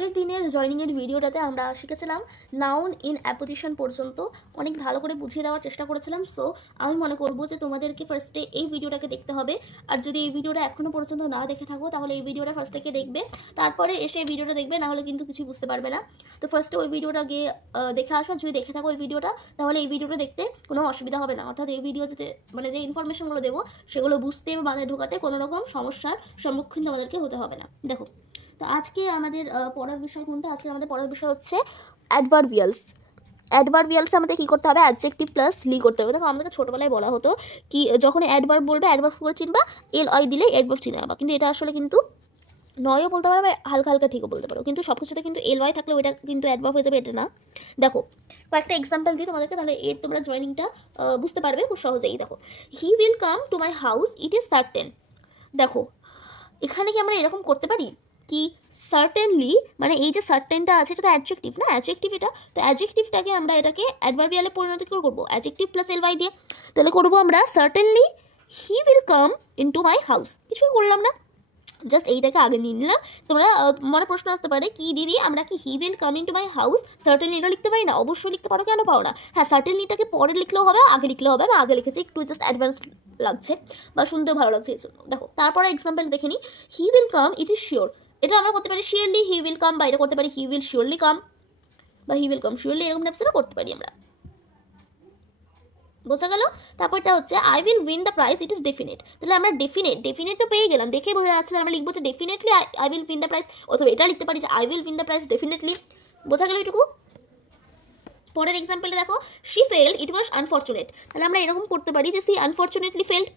আগের দিনের জয়নিংয়ের ভিডিওটাতে আমরা শিখেছিলাম নাউন ইন অ্যাপোজিশন পর্যন্ত অনেক ভালো করে বুঝিয়ে দেওয়ার চেষ্টা করেছিলাম। সো আমি মনে করবো যে তোমাদেরকে ফার্স্টে এই ভিডিওটাকে দেখতে হবে, আর যদি এই ভিডিওটা এখনও পর্যন্ত না দেখে থাকো তাহলে এই ভিডিওটা ফার্স্ট থেকে দেখবে, তারপরে এসে এই ভিডিওটা দেখবে, নাহলে কিন্তু কিছু বুঝতে পারবে না। তো ফার্স্টে ওই ভিডিওটা গিয়ে দেখে আসো, যদি দেখে থাকো এই ভিডিওটা তাহলে এই ভিডিওটা দেখতে কোনো অসুবিধা হবে না, অর্থাৎ এই ভিডিও যেতে মানে যে ইনফরমেশনগুলো দেবো সেগুলো বুঝতে বা মাথায় ঢোকাতে কোনো রকম সমস্যার সম্মুখীন তোমাদেরকে হতে হবে না। দেখো, তো আজকে আমাদের পড়ার বিষয় কোনটা? আজকে আমাদের পড়ার বিষয় হচ্ছে অ্যাডভার্বিয়ালস। অ্যাডভার্বিয়ালসে আমাদের কী করতে হবে? অ্যাডজেক্টিভ প্লাস লি করতে হবে। দেখো, আমাদেরকে ছোটোবেলায় বলা হতো কি যখন অ্যাডভার্ব বলবে অ্যাডভার্ব করে চিনবা, এল আই দিলে অ্যাডভার্ব চিনে যাবা, কিন্তু এটা আসলে কিন্তু নয়ও বলতে পারো বা হালকা হালকা ঠিকও বলতে পারো, কিন্তু সব কিছুতে কিন্তু এল ওয়াই থাকলে ওইটা কিন্তু অ্যাডভার্ব হয়ে যাবে, এটা না। দেখো কয়েকটা এক্সাম্পল দিই তোমাদেরকে, তাহলে এর তোমরা জয়নিংটা বুঝতে পারবে খুব সহজেই। দেখো, he will come to my house, it is certain. দেখো, এখানে কি আমরা এরকম করতে পারি কি সার্টেনলি, মানে এই যে সার্টেনটা আছে এটা তো অ্যাডজেক্টিভ না, অ্যাডজেক্টিভ এটা, তো অ্যাডজেক্টিভটাকে আমরা এটাকে অ্যাডভার্বিয়ালে পরিণত করে করবো অ্যাডজেক্টিভ প্লাস এল ওয়াই দিয়ে। তাহলে করবো আমরা certainly he will come into my house, কিছুই করলাম না, জাস্ট এইটাকে আগে নিয়ে নিলাম। তোমরা মনে প্রশ্ন আসতে পারে কি দিদি আমরা কি he will come into my house certainly এটা লিখতে পারি না? অবশ্যই লিখতে পারো, কেন পারো না? হ্যাঁ, সার্টেনলিটাকে পরে লিখলেও হবে, আগে লিখলেও হবে, আমি আগে লিখেছি, একটু জাস্ট অ্যাডভান্স লাগছে বা শুনতেও ভালো লাগছে এই জন্য। দেখো, তারপরে এক্সাম্পল দেখে নিই, he will come it is sure, এটা আমরা করতে পারি শিওরলি হি উইল কাম, বা এটা করতে পারি হি উইল শিওরলি কাম, বা হি উইল কাম শিওরলি, এরকম টাইপসেরও করতে পারি আমরা। বোঝা গেল? তারপরটা হচ্ছে I will win the prize, it is definite. তাহলে আমরা ডেফিনেট তো পেয়ে গেলাম, দেখে বোঝা যাচ্ছে, আমরা লিখবো যে definitely I will win the prize, অথবা এটা লিখতে পারি যে I will win the prize definitely. বোঝা গেল এটুকু? পরের এক্সাম্পলটা দেখো, she failed, it was unfortunate. তাহলে আমরা এরকম করতে পারি যে সি আনফর্চুনেটলি ফেল্ড,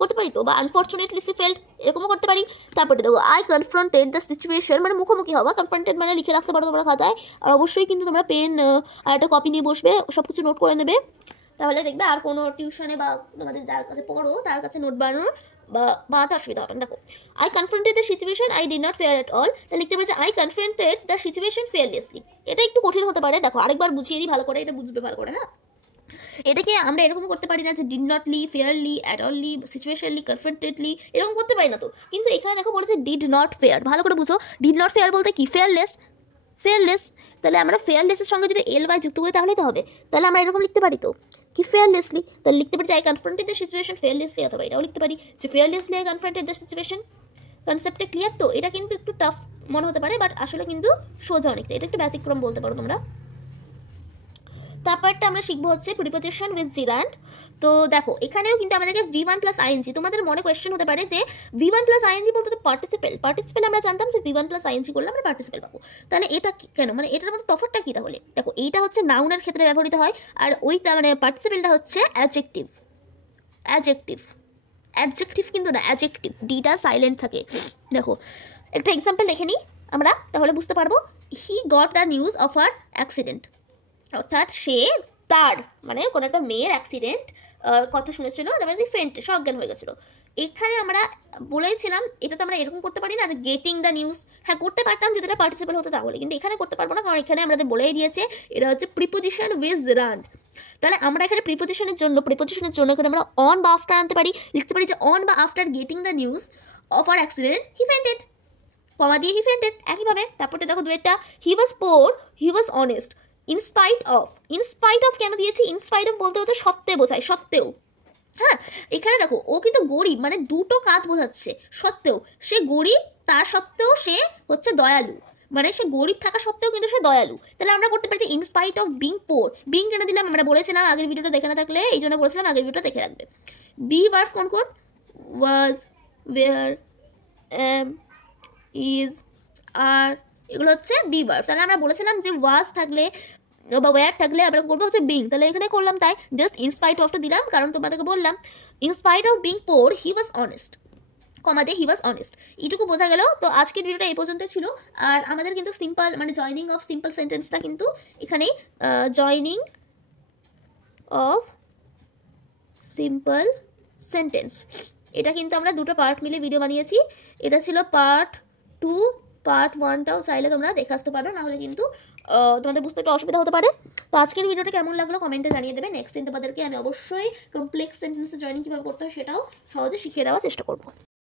করতে পারি তো, বা আনফর্চুনেটলি সি ফেল্ড, এরকমও করতে পারি। তারপরে দেখো, আই কনফ্রন্টেড দ্য সিচুয়েশন, মানে মুখোমুখি হওয়া, কনফ্রন্টেড মানে লিখে রাখতে পারো তোমরা খাতায়, আর অবশ্যই কিন্তু তোমরা পেন আর একটা কপি নিয়ে বসবে, সব কিছু নোট করে নেবে, তাহলে দেখবে আর কোনো টিউশনে বা তোমাদের যার কাছে পড়ো তার কাছে নোট বানানোর বা বানাতে অসুবিধা হবে না। দেখো, I confronted the situation I did not fair at all, তাহলে লিখতে পারছি আই কনফ্রন্টেড দ্য সিচুয়েশন ফেয়ারলেসলি। এটা একটু কঠিন হতে পারে, দেখো আরেকবার বুঝিয়ে দিই ভালো করে, এটা বুঝবে ভালো করে। হ্যাঁ, এটাকে আমরা এরকম করতে পারি না যে ডিড নটলি, ফেয়ারলি, অ্যাডলি, সিচুয়েশনলি, কনফ্রন্টেডলি, এরকম করতে পারি না তো। কিন্তু এখানে দেখো বলেছে ডিড নট ফেয়ার, ভালো করে বুঝো, ডিড নট ফেয়ার বলতে কি? Fearless, fearless. তাহলে আমরা ফেয়ারলেসের সঙ্গে যদি এল ওয়াই যুক্ত করি তাহলেই তো হবে, তাহলে আমরা এরকম লিখতে পারি তো কি ফেয়ারলেসলি, তাহলে লিখতে পারি যে আই কনফ্রন্টেড দ্য সিচুয়েশন ফেয়ারলেসলি, অথবা এটাও লিখতে পারি যে ফেয়ারলেসলি আই কনফ্রন্টেড দ্য সিচুয়েশন। কনসেপ্টটা ক্লিয়ার তো? এটা কিন্তু একটু টাফ মনে হতে পারে, বাট আসলে কিন্তু সোজা অনেকটা, এটা একটু ব্যতিক্রম বলতে পারো তোমরা। তারপরটা আমরা শিখবো হচ্ছে প্রিপোজিশন উইথ জিরান্ড। তো দেখো, এখানেও কিন্তু আমাদেরকে V1 প্লাস আইএনজি, তোমাদের মনে কোয়েশ্চেন হতে পারে যে V1 প্লাস আইএনজি বলতে তো পার্টিসিপেল, পার্টিসিপেল আমরা জানতাম যে V1 প্লাস আইএনজি করলে আমরা পার্টিসিপেল পাবো, তাহলে এটা কেন, মানে এটার মধ্যে তফাৎটা কি? তাহলে দেখো, এইটা হচ্ছে নাউনের ক্ষেত্রে ব্যবহৃত হয়, আর ওইটা মানে পার্টিসিপেলটা হচ্ছে অ্যাডজেক্টিভ, অ্যাডজেক্টিভ, অ্যাডজেক্টিভ কিন্তু না, অ্যাডজেক্টিভ, ডিটা সাইলেন্ট থাকে। দেখো একটা এক্সাম্পল দেখে নিই আমরা, তাহলে বুঝতে পারবো। He got the news of R accident, অর্থাৎ সে তার মানে কোনো একটা মেয়ের অ্যাক্সিডেন্ট কথা শুনেছিল, তারপরে যে ফেন্ট সজ্ঞান হয়ে গেছিলো। এখানে আমরা বলেছিলাম এটা তো আমরা এরকম করতে পারি না যে গেটিং দ্য নিউজ, হ্যাঁ করতে পারতাম যদি এটা পার্টিসিপেল হতো তাহলে, কিন্তু এখানে করতে পারবো না, কারণ এখানে আমাদের বলেই দিয়েছে এটা হচ্ছে প্রিপোজিশন উইথ জিরান্ড। তাহলে আমরা এখানে প্রিপোজিশনের জন্য এখানে আমরা অন বা আফটার আনতে পারি, লিখতে পারি যে অন বা after getting the news of R accident he fainted, comma দিয়ে হি ফেন্টেড একইভাবে। তারপরে দেখো দুয়েরটা, he was poor, he was honest, in spite of কেন দিয়েছি? ইনস্পাইট অফ বলতে হতে সত্ত্বে বোঝায়, সত্ত্বেও। হ্যাঁ, এখানে দেখো ও কিন্তু গরিব, মানে দুটো কাজ বোঝাচ্ছে, সত্ত্বেও সে গরিব, তার সত্ত্বেও সে হচ্ছে দয়ালু, মানে সে গরিব থাকা সত্ত্বেও কিন্তু সে দয়ালু। তাহলে আমরা করতে পারি যে in spite of being poor, being কেন দিলাম আমরা বলেছিলাম আগের ভিডিওটা দেখে না থাকলে, এই জন্য বলেছিলাম আগের ভিডিওটা দেখে রাখবে। বি ভার্বস কোন কোন? ওয়াজ, ওয়্যার, এম, ইজ, আর, এগুলো হচ্ছে বি ভার্ব। তাহলে আমরা বলেছিলাম যে ওয়াজ থাকলে বা ওয়্যার থাকলে আমরা করবো হচ্ছে বিং, তাহলে এখানে করলাম তাই জাস্ট ইনস্পাইট অফটা দিলাম, কারণ তোমাদেরকে বললাম in spite of being poor he was honest, comma দিয়ে হি ওয়াজ অনেস্ট, এইটুকু বোঝা গেল। তো আজকের ভিডিওটা এই পর্যন্ত ছিল, আর আমাদের কিন্তু সিম্পল মানে জয়নিং অফ সিম্পল সেন্টেন্সটা কিন্তু এখানেই, জয়নিং অফ সিম্পল সেন্টেন্স, এটা কিন্তু আমরা দুটো পার্ট মিলে ভিডিও বানিয়েছি, এটা ছিল পার্ট 2, পার্ট 1টাও চাইলে তোমরা দেখে আসতে পারো, নাহলে কিন্তু তোমাদের বুঝতে একটু অসুবিধা হতে পারে। তো আজকের ভিডিওটা কেমন লাগলো কমেন্টে জানিয়ে দেবে, নেক্সট দিন তোমাদেরকে আমি অবশ্যই কমপ্লেক্স সেন্টেন্সে জয়নিং কীভাবে করতে হয় সেটাও সহজে শিখিয়ে দেওয়ার চেষ্টা করবো।